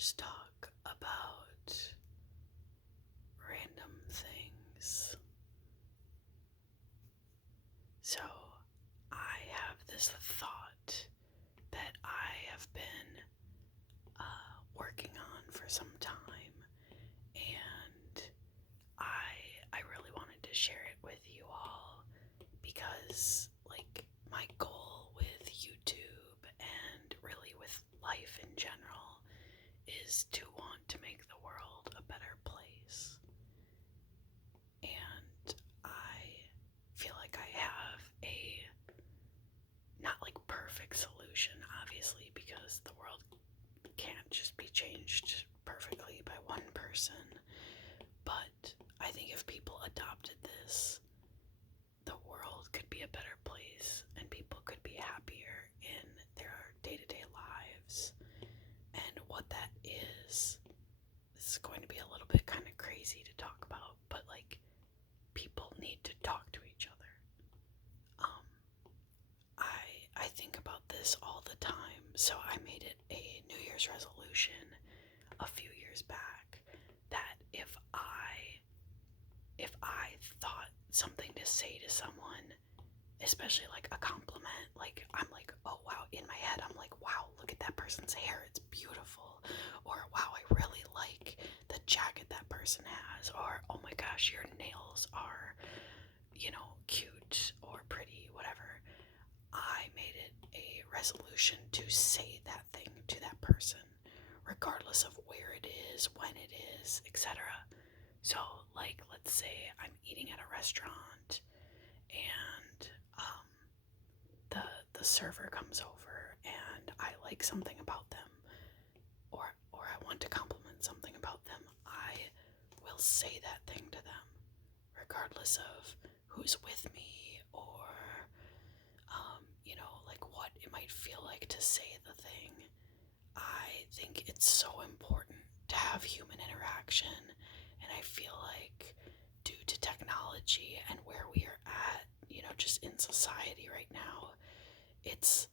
just talk about random things. So, I have this thought that I have been working on for some time, and I really wanted to share it with you all because, like, my goal with YouTube and really with life in general is to want to make the world a better place. And I feel like I have a not like perfect solution, obviously, because the world can't just be changed perfectly by one person. But I think if people adopted this, the world could be a better place and people could be happier in their day-to-day lives. And what that is this is going to be a little bit kind of crazy to talk about, but like, people need to talk to each other. I think about this all the time. So I made it a New Year's resolution a few years back that if I thought something to say to someone, especially like a compliment, like I'm like, oh wow, in my head I'm like, wow, look at that person's hair, it's beautiful, or wow, I really like the jacket that person has, or oh my gosh, your nails are, cute or pretty, whatever. I made it a resolution to say that thing to that person, regardless of where it is, when it is, etc. So, like, let's say I'm eating at a restaurant and the server comes over and I like something about them, or I want to compliment something about them, I will say that thing to them, regardless of who's with me or like what it might feel like to say the thing. I think it's so important to have human interaction, and I feel like due to technology and where we are at, just in society right now, it's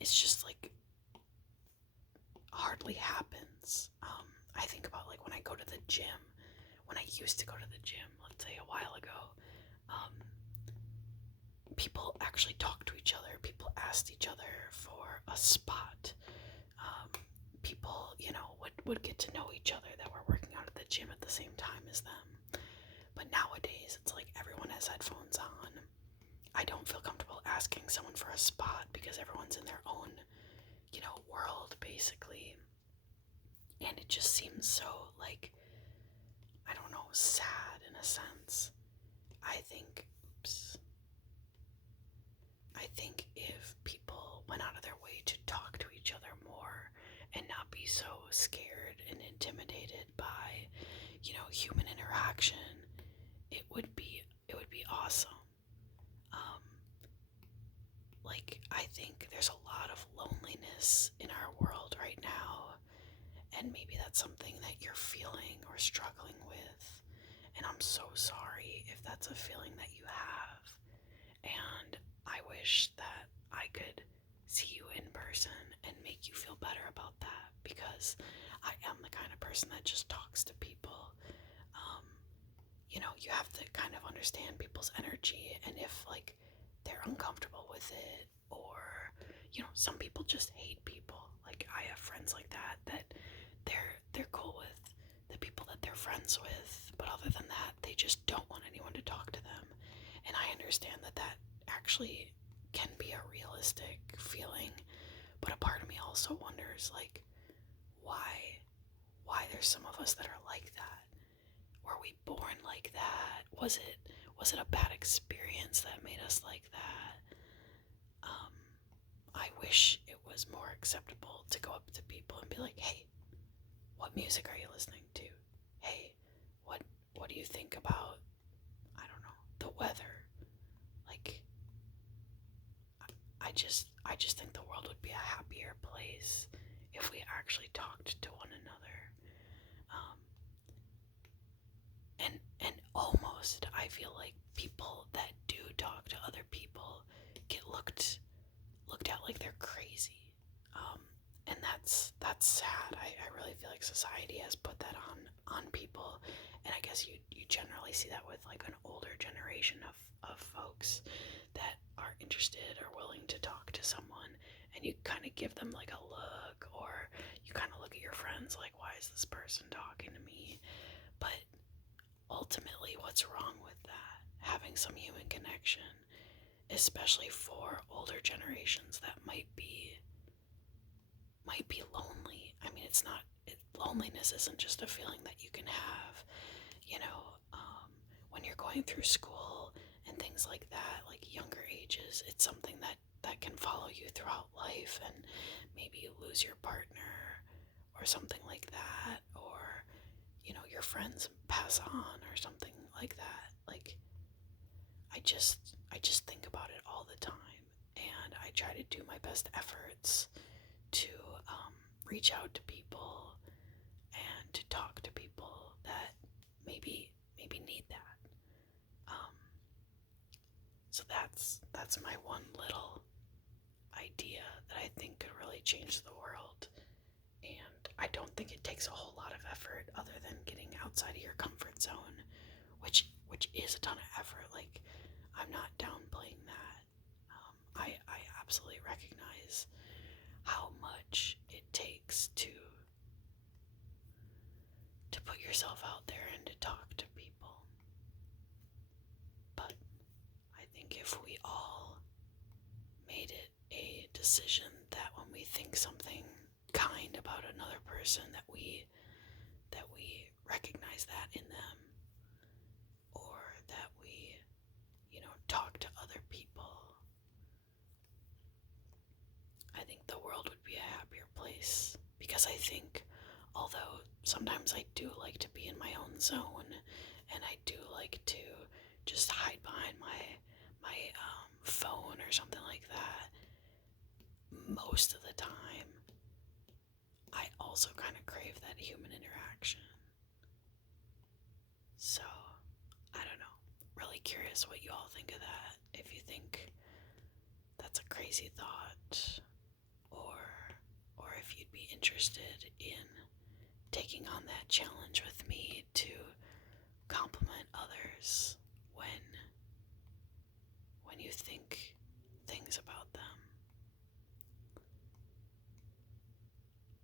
just like hardly happens. I think about like when I go to the gym, when I used to go to the gym, let's say a while ago, um, people actually talked to each other. People asked each other for a spot. People, would get to know each other that were working out at the gym at the same time as them. But nowadays, it's like everyone has headphones on. I don't feel comfortable asking someone for a spot because everyone's in their own, world, basically. And it just seems so, like, I don't know, sad in a sense. I think, oops. I think if people went out of their way to talk to each other more and not be so scared and intimidated by, human interaction, it would be awesome. Um, like, I think there's a lot of loneliness in our world right now, and maybe that's something that you're feeling or struggling with, and I'm so sorry if that's a feeling that you have. And I wish that I could see you in person and make you feel better about that, because I am the kind of person that just talks to people. You have to kind of understand people's energy, and if like they're uncomfortable with it, or some people just hate people. Like, I have friends like that they're cool with the people that they're friends with, but other than that, they just don't want anyone to talk to them. And I understand that actually can be a realistic feeling, but a part of me also wonders, like, why there's some of us that are like that. Were we born like that? Was it a bad experience that made us like that? I wish it was more acceptable to go up to people and be like, hey, what music are you listening to? Hey, what do you think about, I don't know, the weather? Like, I just think the world would be a happier place if we actually talked to one another. And almost, I feel like people that do talk to other people get looked at like they're crazy. And that's sad. society has put that on people, and I guess you generally see that with like an older generation of folks that are interested or willing to talk to someone, and you kind of give them like a look, or you kind of look at your friends like, why is this person talking to me? But ultimately, what's wrong with that? Having some human connection, especially for older generations that might be lonely. I mean, loneliness isn't just a feeling that you can have, you know, when you're going through school and things like that, like younger ages. It's something that can follow you throughout life, and maybe you lose your partner or something like that, or your friends pass on or something like that. Like, I just think about it all the time, and I try to do my best efforts to reach out to people and to talk to people that maybe need that. Um, so that's my one little idea that I think could really change the world. And I don't think it takes a whole lot of effort other than getting outside of your comfort zone, which is a ton of effort. Like, I'm not downplaying that. I absolutely recognize how much it takes to put yourself out there and to talk to people. But I think if we all made it a decision that when we think something kind about another person, that we recognize that in them, or that we talk to other people, I think the world would be a happier place. Because I think, although sometimes I do like to be in my own zone, and I do like to just hide behind my phone or something like that, most of the time I also kind of crave that human interaction. So, I don't know. Really curious what you all think of that. If you think that's a crazy thought, or if you'd be interested in taking on that challenge with me to compliment others when you think things about them.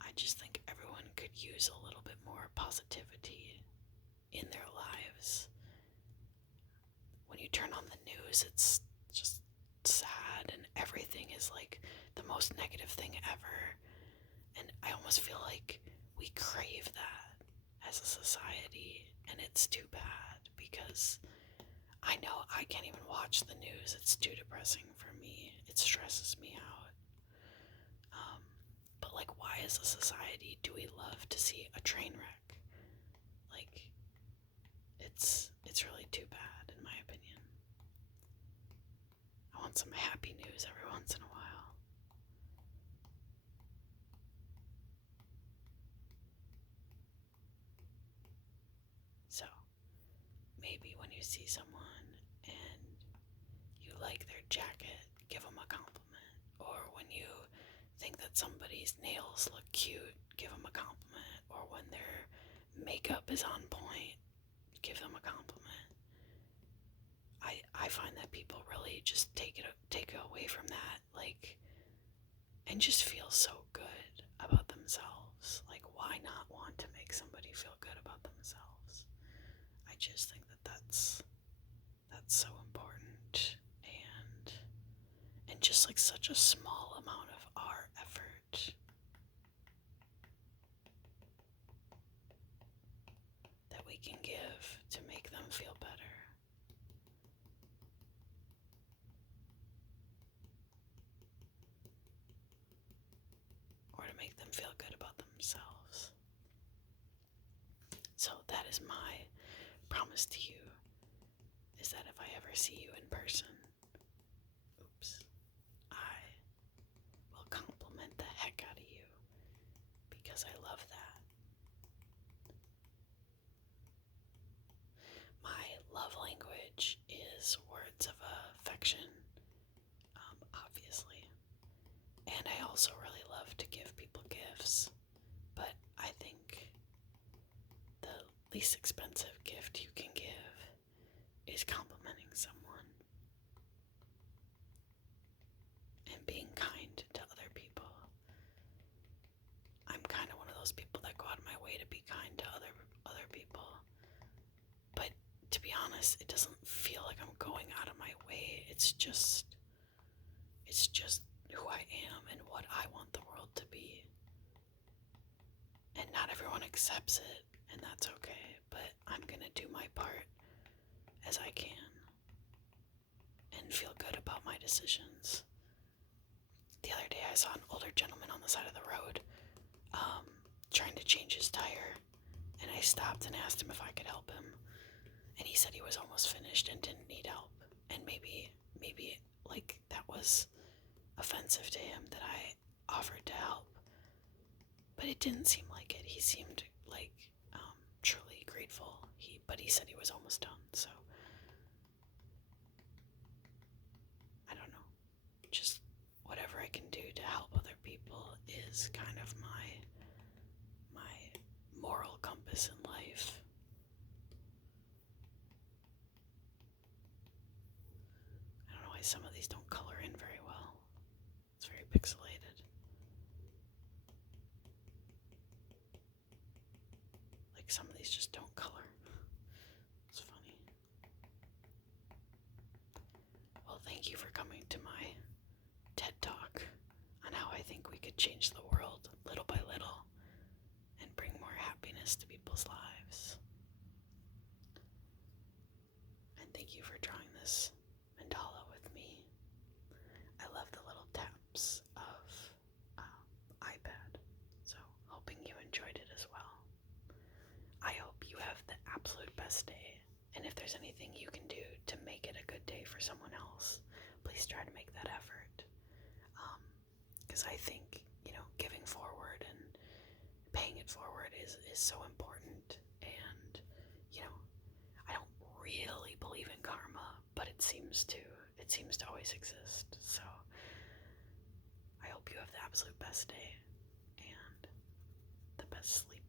I just think everyone could use a little bit more positivity in their lives. When you turn on the news, it's just sad, and everything is like the most negative thing ever. And I almost feel like we crave that as a society, and it's too bad, because I know I can't even watch the news. It's too depressing for me. It stresses me out. But like, why as a society do we love to see a train wreck? Like, it's really too bad, in my opinion. I want some happy news every once in a while. So, maybe when you see someone and you like their jacket, give them a compliment. Or when you think that somebody's nails look cute, give them a compliment. Or when their makeup is on point, give them a compliment. I find that people really just take away from that, like, and just feel so good about themselves. Like, why not want to make somebody feel good about themselves? I just think that that's so important, and just like such a small amount of our effort that we can give to make them feel better. Or to make them feel good about themselves. So that is my promise to you, is that if I ever see you in person, I will compliment the heck out of you, because I love that. My love language is words of affection, obviously. And I also really love to give people gifts. But I think least expensive gift you can give is complimenting someone and being kind to other people. I'm kind of one of those people that go out of my way to be kind to other people. But to be honest, it doesn't feel like I'm going out of my way. It's just who I am and what I want the world to be. And not everyone accepts it, and that's okay, but I'm gonna do my part as I can and feel good about my decisions. The other day I saw an older gentleman on the side of the road trying to change his tire, and I stopped and asked him if I could help him, and he said he was almost finished and didn't need help. And maybe like that was offensive to him that I offered to help, but it didn't seem like it. He seemed like truly grateful. But he said he was almost done, so I don't know. Just whatever I can do to help other people is kind of my moral compass in life. I don't know why some of these don't color in very well. It's very pixelated. Like some of these just don't color. It's funny. Well, thank you for coming to my TED Talk on how I think we could change the world little by little and bring more happiness to people's lives. And thank you for drawing this mandala with me. I love the little taps of iPad, so hoping you enjoyed it as well. I hope you have the absolute best day, and if there's anything you can do to make it a good day for someone else, please try to make that effort. Because I think, giving forward and paying it forward is so important. And, I don't really believe in karma, but it seems to always exist. So I hope you have the absolute best day and the best sleep.